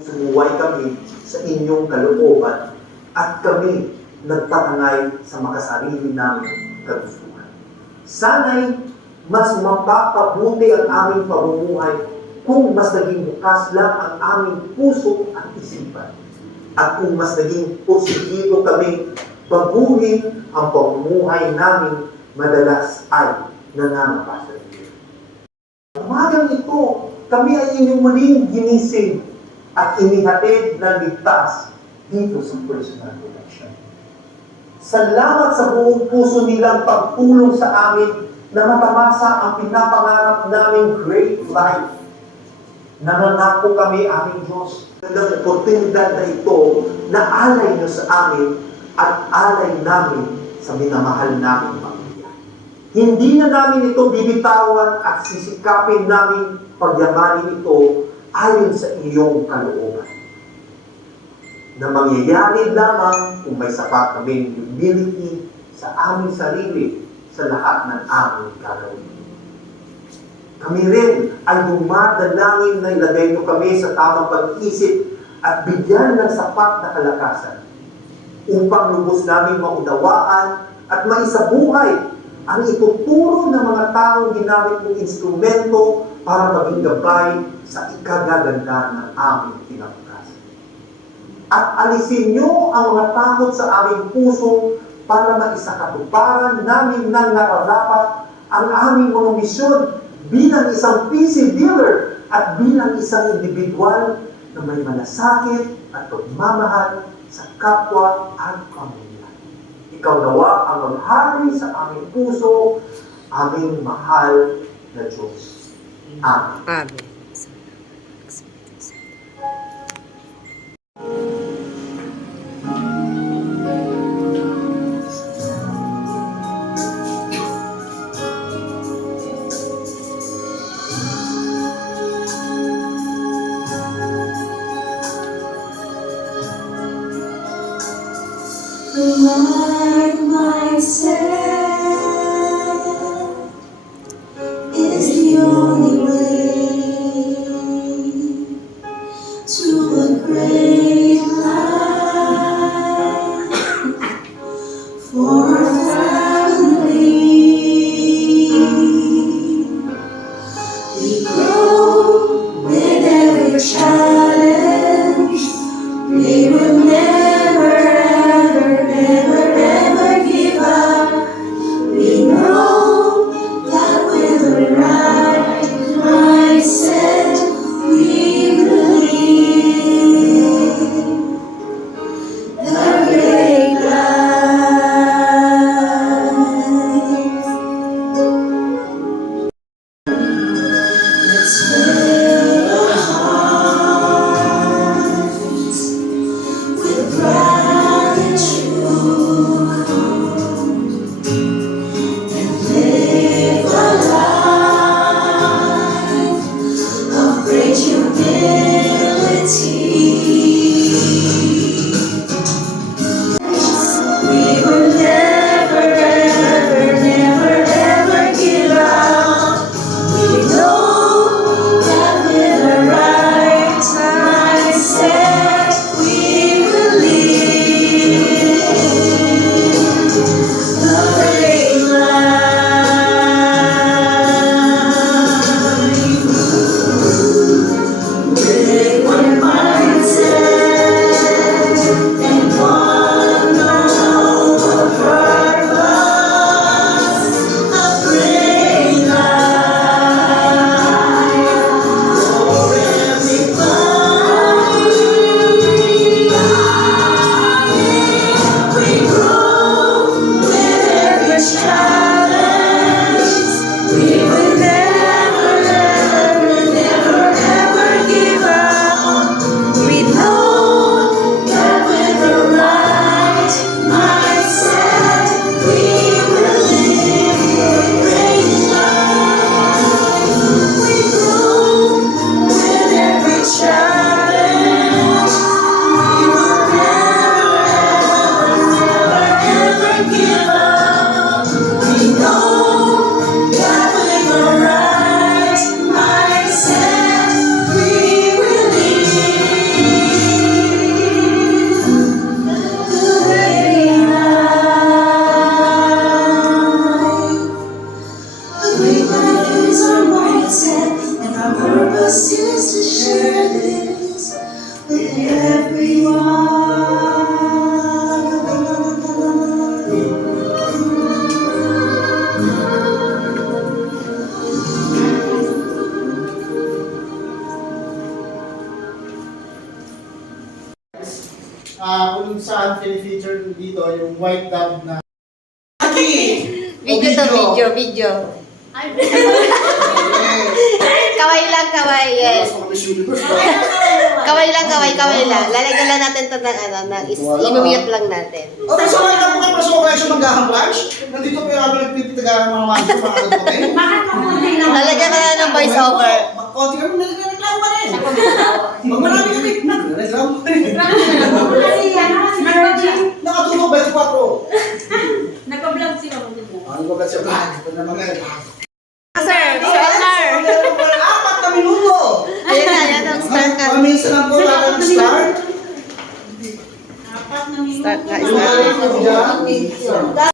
Sumuway kami sa inyong kalooban at kami nagtatangay sa makasarili namin kagustuhan. Sana'y mas mapapabuti ang aming pamumuhay kung mas naging bukas lang ang aming puso at isipan. At kung mas naging positibo kami, baguhin ang pamumuhay namin madalas ay nangangapasan. Umagang ito, kami ay inyong muling ginising at inihatid ng ligtas dito sa personal connection. Salamat sa buong puso nilang pagtulong sa amin na matamasa ang pinapangarap naming great life. Nangangako kami, aming Diyos, ng oportunidad na ito na alay nyo sa amin at alay namin sa minamahal naming pamilya. Hindi na namin ito bibitawan at sisikapin namin pagyamanin ito ayon sa iyong kalooban. Na mangyayari lamang kung may sapat kaming humility sa aming sarili sa lahat ng aming gagawin. Kami rin ay dumadalangin na ilagay nyo kami sa tamang pag-isip at bigyan ng sapat na kalakasan upang lubos namin maunawaan at maisabuhay ang ituturo ng mga taong ginamit mong instrumento para maging gabay sa ikagaganda ng aming kinabukasan. At alisin nyo ang mga takot sa aming puso para maisakatuparan namin ng nararapat ang aming mga misyon bilang isang PC dealer at bilang isang individual na may malasakit at pagmamahal sa kapwa at pamilya. Ikaw nawa ang maghari sa aming puso, aming mahal na Diyos. Amen. Amen. Remind myself is the only way to a great life for a family. We grow with every challenge. We will never give up. We know that with the right mindset, we believe the great life. Let's fill our hearts with gratitude. One mindset. kung saan feature dito yung white dove na Video to video. Kaway lang, kaway. Yes. Kaway lang. Lalagyan lang natin to ng imumute lang natin. Okay, so right na po kayo pasok kayo sa Manggahang Branch. Nandito po yung aming nagtititagaan ng mga maso, mga kadukote. Lalagyan na lang ng voice over. Konti kami nagreklamo pa rin. Pag marami kami, nagreklamo pa rin. Nakatulog 24. Naka-vlog sila mo dito. Ano ba ba siya vlog? Ito naman ngayon. Sir, Elmer. 4 na minuto. Ayan ang start na. Minsan lang po tayo start. 4 na minuto. Start na, Yung start. mga dyan.